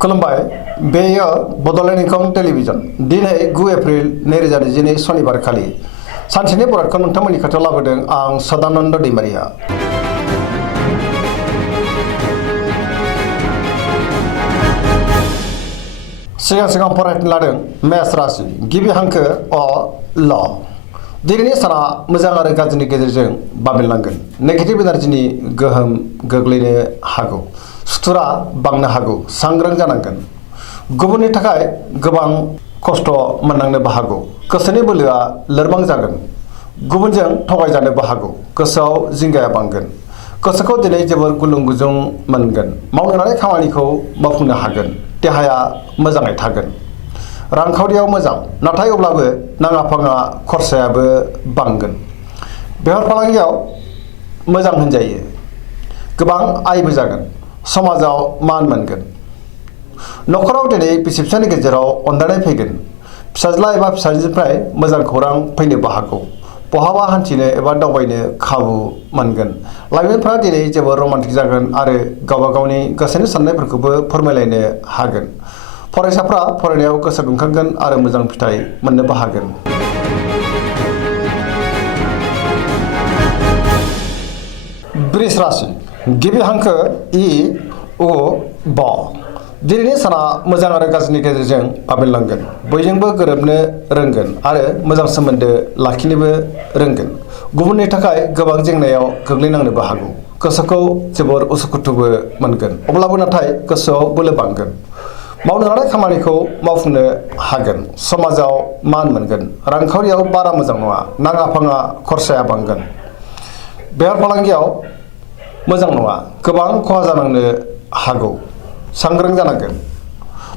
खुलुमबाय बेयो बड'लेण्ड इंखं टेलिभिजन दिनै 9 एप्रिल 2022 शनिबार खालि सानसेनि बरादखौ नोंथांमोननि खाथियाव लाबोदों आं सदानन्द दैमारिया। सिगां फरायनो लादों मेष राशि गिबि हांखो अ ल। दिनैनि साना मोजां आरो गाज्रिनि गेजेरजों बाबेनलांगोन। नेगेटिभ एनार्जिनि गोहोम गोग्लैनो हागौ। सुथुरा बांनो हागौ। सांग्रां जानांगोन। गुबुननि थाखाय गोबां खस्थ' मोननांनोबो हागौ। गोसोनि बोलोआ लोरबां जागोन। गुबुनजों थगायजानोबो हागौ। गोसोआव जिंगाया बांगोन। गोसोखौ दिनै जोबोर गुलुं गुजुं मोनगोन। मावनो लानाय खामानिखौ मावफुंनो हागोन। देहाया मोजाङै थागोन। रांखावरियाव मोजां नाथाय अब्लाबो नाङा फाङा खरसायाबो बांगोन। बेफार फालांगियाव मोजां होनजायो। गोबां आयबो जागोन। समाजाव मान मोनगोन। न'खराव दिनै बिसि फिसायनि गेजेराव अनलायनाय फैगोन। फिसाज्ला एबा फिसाजोनिफ्राय मोजां खौरां फैनोबो हागौ। बहाबा हान्थिनो एबा दावबायनो खाबु मोनगोन। लाइमोनफ्रा दिनै जोबोर रमान्टिक जागोन आरो गावबा गावनि गोसोनि साननायफोरखौबो फोरमायलायनो हागोन। फरायसाफ्रा फरायनायाव गोसो दुंखांगोन आरो मोजां फिथाइ मोननोबो हागोन। वृष राशि गिबि हांखो इ उ ब। दिनैनि साना मोजां आरो गाज्रिनि गेजेरजों बाबेनलांगोन। बयजोंबो गोरोबनो रोंगोन आरो मोजां सोमोन्दो लाखिनोबो रोंगोन। गुबुननि थाखाय गोबां जेंनायाव गोग्लैनांनोबो हागौ। गोसोखौ जोबोर उसुखुथुबो मोनगोन। अब्लाबो नाथाय गोसोआव बोलो बांगोन। मावनो लानाय खामानिखौ मावफुंनो हागोन। समाजाव मान मोनगोन। रांखावरियाव बारा मोजां नङा। नाङा फाङा खरसाया बांगोन। बेफार फालांगियाव मोजां नङा। गोबां खहा जानांनो हागौ। सांग्रां जानांगोन।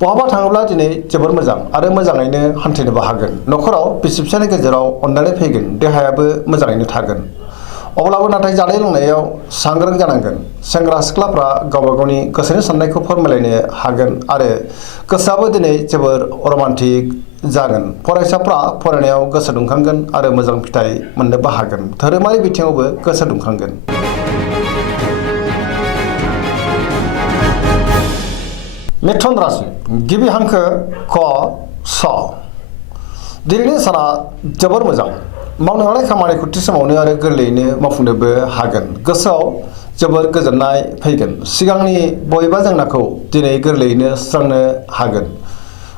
बहाबा थाङोब्ला दिनै जोबोर मोजां आरो मोजाङैनो हान्थिनोबो हागोन। न'खराव बिसि फिसायनि गेजेराव अनलायनाय फैगोन। देहायाबो मोजाङैनो थागोन। अब्लाबो नाथाय जानाय लोंनायाव सांग्रां जानांगोन। सेंग्रा सिख्लाफ्रा गावबा गावनि गोसोनि साननायखौ फोरमायलायनो हागोन आरो गोसोआबो दिनै जोबोर रमान्टिक जागोन। फरायसाफ्रा फरायनायाव गोसो दुंखांगोन आरो मोजां फिथाइ मोननोबो हागोन। धोरोमारि बिथिङावबो गोसो दुंखांगोन। मिथुन राशि गिबि हांखो क स। दिनैनि साना जोबोर मोजां। मावनो लानाय खामानिखौ थि समावनो आरो गोरलैयैनो मावफुंनोबो हागोन। गोसोआव जोबोर गोजोननाय फैगोन। सिगांनि बबेबा जेंनाखौ दिनै गोरलैयैनो सुस्रांनो हागोन।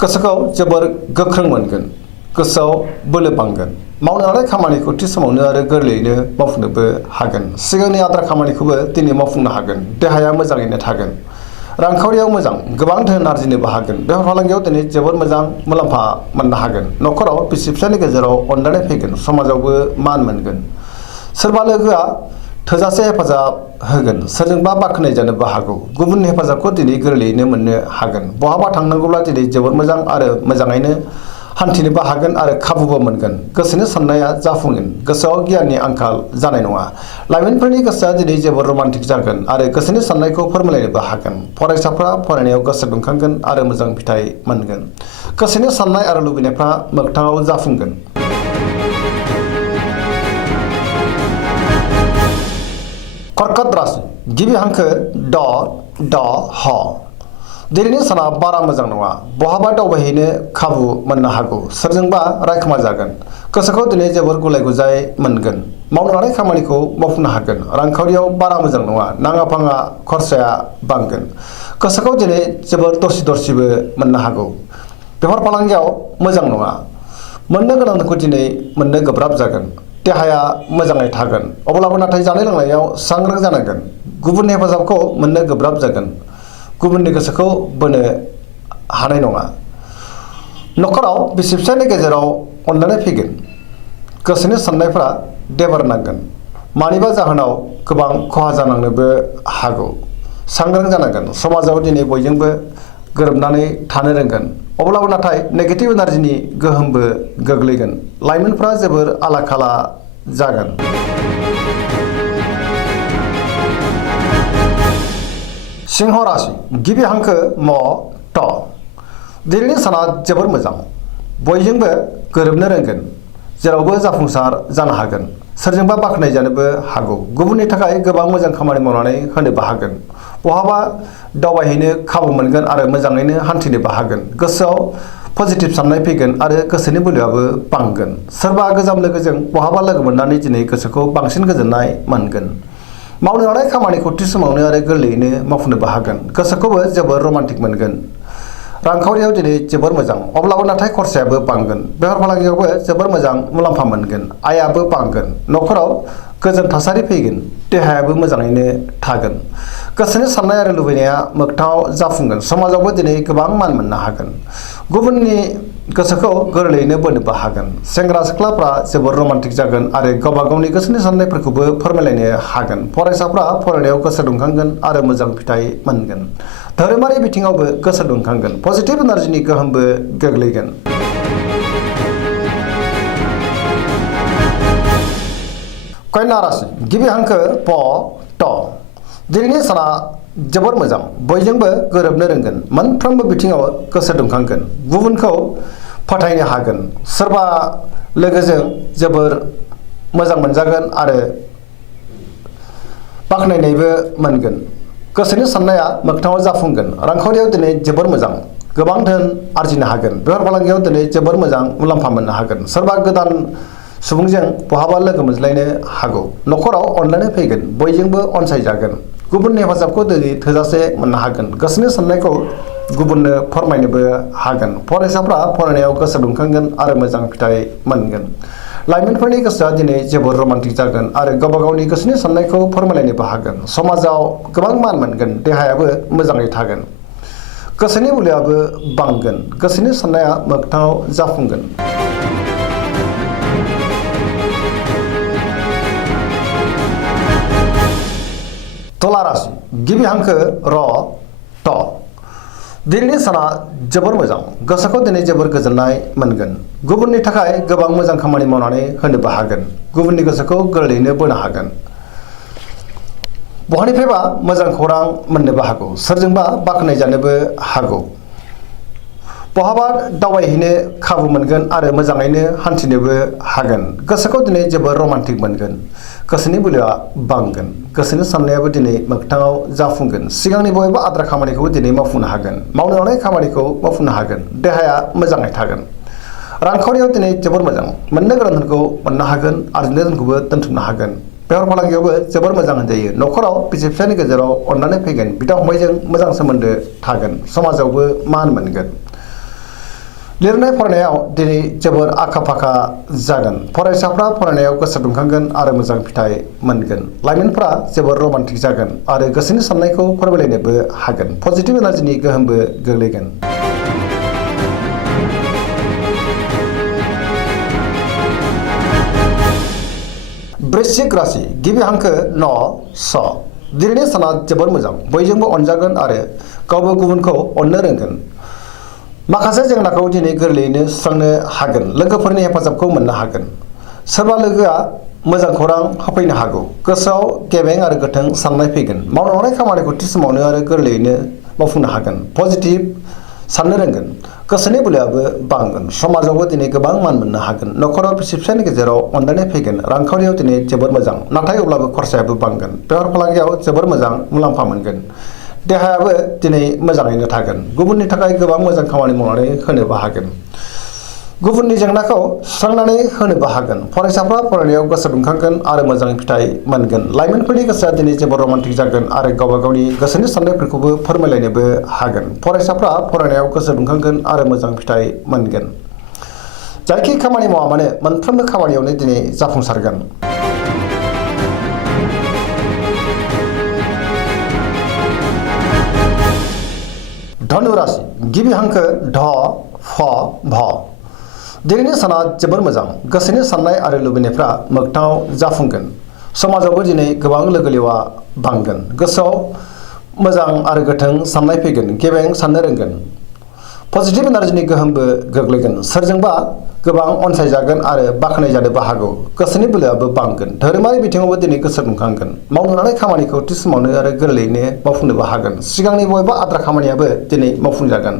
गोसोखौ जोबोर गोख्रों मोनगोन। गोसोआव बोलो बांगोन। मावनो लानाय खामानिखौ थि समावनो आरो गोरलैयैनो मावफुंनोबो हागोन। सिगांनि आद्रा खामानिखौबो दिनै मावफुंनो हागोन। देहाया मोजाङैनो थागोन। रांखावरियाव मोजां गोबां धोन आरजिनोबो हागोन। बेफार फालांगियाव दिनै जोबोर मोजां मुलाम्फा मोननो हागोन। न'खराव बिसि फिसायनि गेजेराव अनलायनाय फैगोन। समाजावबो मान मोनगोन। सोरबा लोगोआ थोजासे हेफाजाब होगोन। सोरजोंबा बाख्नाय जानोबो हागौ। गुबुननि हेफाजाबखौ दिनै गोरलैयैनो मोननो हागोन। बहाबा थांनांगौब्ला दिनै जोबोर मोजां आरो मोजाङैनो हान्थिनोबो हागोन आरो खाबुबो मोनगोन। गोसोनि साननाया जाफुंगोन। गोसोआव गियाननि आंखाल जानाय नङा। लाइमोनफोरनि गोसोआ दिनै जोबोर रमान्टिक जागोन आरो गोसोनि साननायखौ फोरमायलायनोबो हागोन। फरायसाफ्रा फरायनायाव गोसो दुंखांगोन आरो मोजां फिथाइ मोनगोन। गोसोनि साननाय आरो लुबैनायफ्रा मोगथाङाव जाफुंगोन। कर्कट राशि गिबि हांखो ड ड ह। दिनैनि साना बारा मोजां नङा। बहाबा दावबायहैनो खाबु मोननो हागौ। सोरजोंबा रायखोमा जागोन। गोसोखौ दिनै जोबोर गुलाय गुजाय मोनगोन। मावनो लानाय खामानिखौ मावफुंनो हागोन। रांखावरियाव बारा मोजां नङा। नाङा फाङा खरसाया बांगोन। गोसोखौ दिनै जोबोर दरसि दरसिबो मोननो हागौ। बेफार फालांगियाव मोजां नङा। मोननो गोनांखौ दिनै मोननो गोब्राब जागोन। देहाया मोजाङै थागोन। अब्लाबो नाथाय जानाय लोंनायाव सांग्रां जानांगोन। गुबुननि हेफाजाबखौ मोननो गोब्राब जागोन। गुबुननि गोसोखौ बोनो हानाय नङा। न'खराव बिसि फिसायनि गेजेराव अनलायनाय फैगोन। गोसोनि साननायफ्रा देबार नांगोन। मानिबा जाहोनाव गोबां खहा जानांनोबो हागौ। सांग्रां जानांगोन। समाजाव दिनै बयजोंबो गोरोबनानै थानो रोंगोन। अब्लाबो नाथाय नेगेटिभ एनार्जिनि गोहोमबो गोग्लैगोन। लाइमोनफ्रा जोबोर आला खाला जागोन। सिंह राशि गिबि हांखो म ट। दिनैनि साना जोबोर मोजां। बयजोंबो गोरोबनो रोंगोन। जेरावबो जाफुंसार जानो हागोन। सोरजोंबा बाख्नाय जानोबो हागौ गुबुननि थाखाय गोबां मोजां खामानि मावनानै होनोबो हागोन बहाबा दावबायहैनो खाबु मोनगोन आरो मोजाङैनो हान्थिनोबो हागोन गोसोआव पजिटिभ साननाय फैगोन आरो गोसोनि बोलोआबो बांगोन सोरबा गोजाम लोगोजों बहाबा लोगो मोननानै दिनै गोसोखौ बांसिन गोजोननाय मोनगोन मावनो लानाय खामानिखौ थि समावनो आरो गोरलैयैनो मावफुंनोबो हागोन गोसोखौबो जोबोर रमान्टिक मोनगोन रांखावरियाव दिनै जोबोर मोजां अब्लाबो नाथाय खरसायाबो बांगोन बेफार फालांगियावबो जोबोर मोजां मुलाम्फा मोनगोन आयाबो बांगोन न'खराव गोजोन थासारि फैगोन देहायाबो मोजाङैनो थागोन गोसोनि साननाय आरो लुबैनाया मोगथाङाव जाफुंगोन समाजावबो दिनै गोबां मान मोननो हागोन गुबुननि गोसोखौ गोरलैयैनो बोनोबो हागोन सेंग्रा सिख्लाफ्रा जोबोर रमान्टिक जागोन आरो गावबा गावनि गोसोनि साननायफोरखौबो फोरमायलायनो हागोन फरायसाफ्रा फरायनायाव गोसो दुंखांगोन आरो मोजां फिथाइ मोनगोन धोरोमारि बिथिङावबो गोसो दुंखांगोन पजिटिभ एनार्जिनि गोहोमबो गोग्लैगोन कन्या राशि गिबि हांखो प ट दिनैनि साना जोबोर मोजां बयजोंबो गोरोबनो रोंगोन मोनफ्रोमबो बिथिङाव गोसो दुंखांगोन गुबुनखौ फोथायनो हागोन सोरबा लोगोजों जोबोर मोजां मोनजागोन आरो बाख्नायनायबो मोनगोन गोसोनि साननाया मोगथाङाव जाफुंगोन रांखावरियाव दिनै जोबोर मोजां गोबां धोन आरजिनो हागोन बेफार फालांगियाव दिनै जोबोर मोजां मुलाम्फा मोननो हागोन सोरबा गोदान सुबुंजों बहाबा लोगो मोनज्लायनो हागौ न'खराव अनलायनाय फैगोन बयजोंबो अनसायजागोन गुबुननि हेफाजाबखौ दिनै थोजासे मोननो हागोन गोसोनि साननायखौ गुबुननो फोरमायनोबो हागोन फरायसाफ्रा फरायनायाव गोसो दुंखांगोन आरो मोजां फिथाइ मोनगोन लाइमोनफोरनि गोसोआ दिनै जोबोर रमान्टिक जागोन आरो गावबा गावनि गोसोनि साननायखौ फोरमायलायनोबो हागोन समाजाव गोबां मान मोनगोन देहायाबो मोजाङै थागोन गोसोनि बोलोआबो बांगोन गोसोनि साननाया मोगथाङाव जाफुंगोन तुला राशि गिबि हांखो र ट दिनैनि साना जोबोर मोजां गोसोखौ दिनै जोबोर गोजोननाय मोनगोन गुबुननि थाखाय गोबां मोजां खामानि मावनानै होनोबो हागोन गुबुननि गोसोखौ गोरलैयैनो बोनो हागोन बहानिफ्रायबा मोजां खौरां मोननोबो हागौ सोरजोंबा बाख्नाय जानोबो हागौ बहाबा दावबायहैनो खाबु मोनगोन आरो मोजाङैनो हान्थिनोबो हागोन गोसोखौ दिनै जोबोर रमान्टिक मोनगोन गोसोनि बोलोआ बांगोन गोसोनि साननायाबो दिनै मोगथाङाव जाफुंगोन सिगांनि बबेबा आद्रा खामानिखौबो दिनै मावफुंनो हागोन मावनो लानाय खामानिखौ मावफुंनो हागोन देहाया मोजाङै थागोन रांखावरियाव दिनै जोबोर मोजां मोननो गोनां धोनखौ मोननो हागोन आरजिनो धोनखौबो दोनथुमनो हागोन बेफार फालांगियावबो जोबोर मोजां होनजायो न'खराव बिसि फिसायनि गेजेराव अननानै फैगोन बिदा फंबायजों मोजां सोमोन्दो थागोन समाजावबो मान मोनगोन लिरनाय फरायनायाव दिनै जोबोर आखा फाखा जागोन फरायसाफ्रा फरायनायाव गोसो दुंखांगोन आरो मोजां फिथाइ मोनगोन लाइमोनफ्रा जोबोर रमान्टिक जागोन आरो गोसोनि साननायखौ फोरमायलायनोबो हागोन पजिटिभ एनार्जिनि गोहोमबो गोग्लैगोन वृश्चिक राशि गिबि हांखो न स दिनैनि साना जोबोर मोजां बयजोंबो अनजागोन आरो गावबो गुबुनखौ अननो रोंगोन माखासे जेंनाखौ दिनै गोरलैयैनो सुस्रांनो हागोन लोगोफोरनि हेफाजाबखौ मोननो हागोन सोरबा लोगोआ मोजां खौरां होफैनो हागौ गोसोआव गेबें आरो गोथों साननाय फैगोन मावनो लानाय खामानिखौ थि समावनो आरो गोरलैयैनो मावफुंनो हागोन पजिटिभ साननो रोंगोन गोसोनि बोलोआबो बांगोन समाजावबो दिनै गोबां मान मोननो हागोन न'खराव बिसि फिसायनि गेजेराव अनलायनाय फैगोन रांखावरियाव दिनै जोबोर मोजां नाथाय अब्लाबो खरसायाबो बांगोन बेफार फालांगियाव जोबोर मोजां मुलाम्फा मोनगोन देहायाबो दिनै मोजाङैनो थागोन गुबुननि थाखाय गोबां मोजां खामानि मावनानै होनोबो हागोन गुबुननि जेंनाखौ सुस्रांनानै होनोबो हागोन फरायसाफ्रा फरायनायाव गोसो दुंखांगोन आरो मोजां फिथाइ मोनगोन लाइमोनफोरनि गोसोआ दिनै जोबोर रमान्टिक जागोन आरो गावबा गावनि गोसोनि साननायफोरखौबो फोरमायलायनोबो हागोन फरायसाफ्रा फरायनायाव गोसो दुंखांगोन आरो मोजां फिथाइ मोनगोन जायखि खामानि मावा मानो मोनफ्रोमबो खामानियावनो दिनै जाफुंसारगोन धनु राशि गिबि हांखो ढ फ भ दिनैनि साना जोबोर मोजां गोसोनि साननाय आरो लुबैनायफ्रा मोगथाङाव जाफुंगोन समाजावबो दिनै गोबां लोगो लेवा बांगोन गोसोआव मोजां आरो गोथों साननाय फैगोन गेबें साननो रोंगोन पजिटिभ एनार्जिनि गोहोमबो गोग्लैगोन सोरजोंबा गोबां अनसायजागोन आरो बाख्नाय जानोबो हागौ गोसोनि बोलोआबो बांगोन धोरोमारि बिथिङावबो दिनै गोसो दुंखांगोन मावनो लानाय खामानिखौ थि समावनो आरो गोरलैयैनो मावफुंनोबो हागोन सिगांनि बबेबा आद्रा खामानियाबो दिनै मावफुंजागोन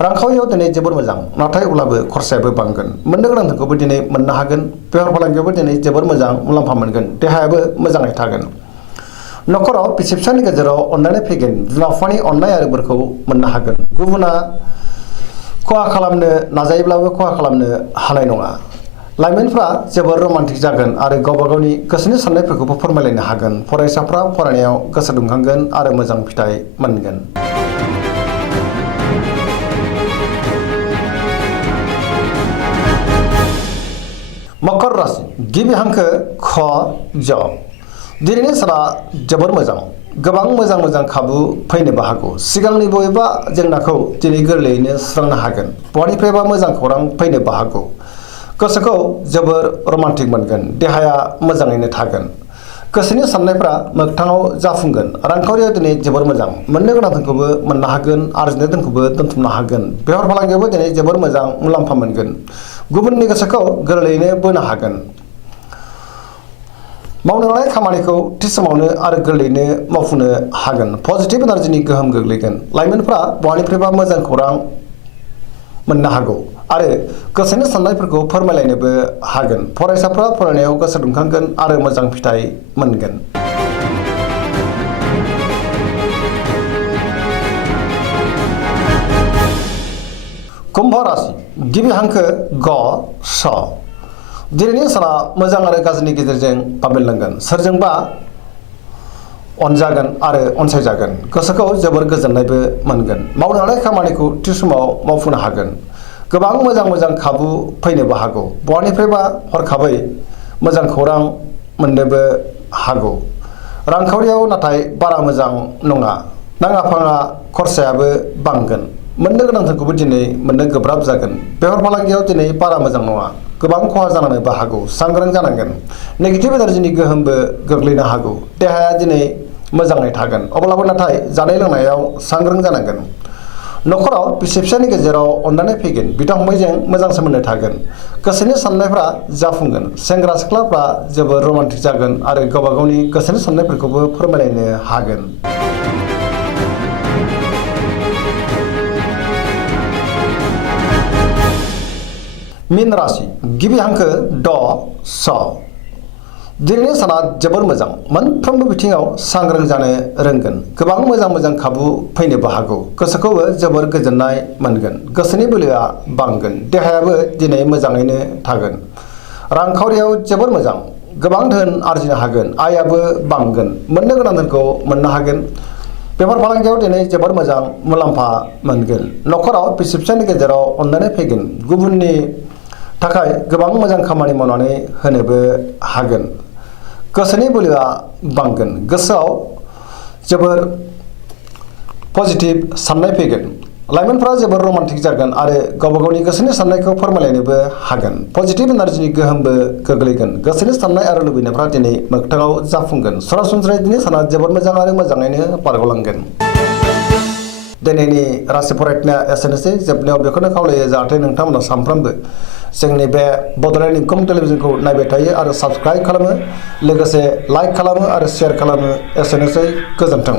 रांखावरियाव दिनै जोबोर मोजां नाथाय अब्लाबो खरसायाबो बांगोन मोननो गोनांखौबो दिनै मोननो हागोन बेफार फालांगियावबो दिनै जोबोर मोजां मुलाम्फा मोनगोन देहायाबो मोजाङै थागोन नखराव बिसि फिसानि गेजेराव अनलायनाय फैगोन बिमा बिफानि अननाय आरो बोरखौ मोननो हागोन गुबुना खहा खालामनो नाजायोब्लाबो खहा खालामनो हानाय नङा लाइमोनफ्रा जोबोर रमान्टिक जागोन आरो गावबा गावनि गोसोनि साननायफोरखौबो फोरमायलायनो हागोन फरायसाफ्रा फरायनायाव गोसो दुंखांगोन आरो मोजां फिथाइ मोनगोन मकर राशि गिबि हांखो ख ज दिनैनि साना जोबोर मोजां गोबां मोजां खाबु फैनोबो हागौ सिगांनि बबेबा जेंनाखौ दिनै गोरलैयैनो सुस्रांनो हागोन बहानिफ्रायबा मोजां खौरां फैनोबो हागौ गोसोखौ जोबोर रमान्टिक मोनगोन देहाया मोजाङैनो थागोन गोसोनि साननायफ्रा मोगथाङाव जाफुंगोन रांखावरियाव दिनै जोबोर मोजां मोननो गोनां धोनखौबो मोननो हागोन आरजिनो धोनखौबो दोनथुमनो हागोन बेफार फालांगियावबो दिनै जोबोर मोजां मुलाम्फा मोनगोन गुबुननि गोसोखौ गोरलैयैनो बोनो हागोन मावनो लानाय खामानिखौ थि समावनो आरो गोरलैयैनो मावफुंनो हागोन पजिटिभ एनार्जिनि गोहोम गोग्लैगोन लाइमोनफ्रा बहानिफ्रायबा मोजां खौरां मोननो हागौ आरो गोसोनि साननायफोरखौ फोरमायलायनोबो हागोन फरायसाफ्रा फरायनायाव गोसो दुंखांगोन आरो मोजां फिथाइ मोनगोन कुम्भ राशि गिबि हांखो ग स दिनैनि साना मोजां आरो गाज्रिनि गेजेरजों बाबेनलांगोन सोरजोंबा अनजागोन आरो अनसायजागोन गोसोखौ जोबोर गोजोननायबो मोनगोन मावनो लानाय खामानिखौ थि समाव मावफुंनो हागोन गोबां मोजां खाबु फैनोबो हागौ बहानिफ्रायबा हरखाबै मोजां खौरां मोननोबो हागौ रांखावरियाव नाथाय बारा मोजां नङा नाङा फाङा खरसायाबो बांगोन मोननो गोनांखौबो दिनै मोननो गोब्राब जागोन बेफार फालांगियाव दिनै बारा मोजां नङा गोबां खहा जानोबो हागौ सांग्रां जानांगोन नेगेटिभ एनार्जिनि गोहोमबो गोग्लैनो हागौ देहाया दिनै मोजाङै थागोन अब्लाबो नाथाय जानाय लोंनायाव सांग्रां जानांगोन नखराव बिसि फिसानि गेजेराव अनलायनाय फैगोन बिदा फंबायजों मोजां सोमोन्दो थागोन गोसोनि साननायफ्रा जाफुंगोन सेंग्रा सिख्लाफ्रा जोबोर रमान्टिक जागोन आरो गावबा गावनि गोसोनि साननायफोरखौबो फोरमायलायनो हागोन मीन राशि गिबि हांखो ड स दिनैनि साना जोबोर मोजां मोनफ्रोमबो बिथिङाव सांग्रां जानो रोंगोन गोबां मोजां खाबु फैनोबो हागौ गोसोखौबो जोबोर गोजोननाय मोनगोन गोसोनि बोलोआ बांगोन देहायाबो दिनै मोजाङैनो थागोन रांखावरियाव जोबोर मोजां गोबां धोन आरजिनो हागोन आयाबो बांगोन मोननो गोनां धोनखौ मोननो हागोन बेफार फालांगियाव दिनै जोबोर मोजां मुलाम्फा मोनगोन नखराव बिसि फिसानि गेजेराव अनलायनाय फैगोन गुबुननि थाखाय गोबां मोजां खामानि मावनानै होनोबो हागोन गोसोनि बोलोआ बांगोन गोसोआव जोबोर पजिटिभ साननाय फैगोन लाइमोनफ्रा जोबोर रमान्टिक जागोन आरो गावबा गावनि गोसोनि साननायखौ फोरमायलायनोबो हागोन पजिटिभ एनार्जिनि गोहोमबो गोग्लैगोन गोसोनि साननाय आरो लुबैनायफ्रा दिनै मोगथाङाव जाफुंगोन सरासनस्रायै दिनै साना जोबोर मोजां आरो मोजाङैनो बारग'लांगोन दिनैनि राशि फरायनाया एसेनोसै जोबनायाव बेखौनो खावलायो जाहाथे नोंथांमोना सानफ्रोमबो जोंनि बे बड'लेण्ड इंखं टेलिभिजनखौ नायबाय थायो आरो साबस्क्राइब खालामो लोगोसे लाइक खालामो आरो शेयार खालामो एसेनोसै गोजोन्थों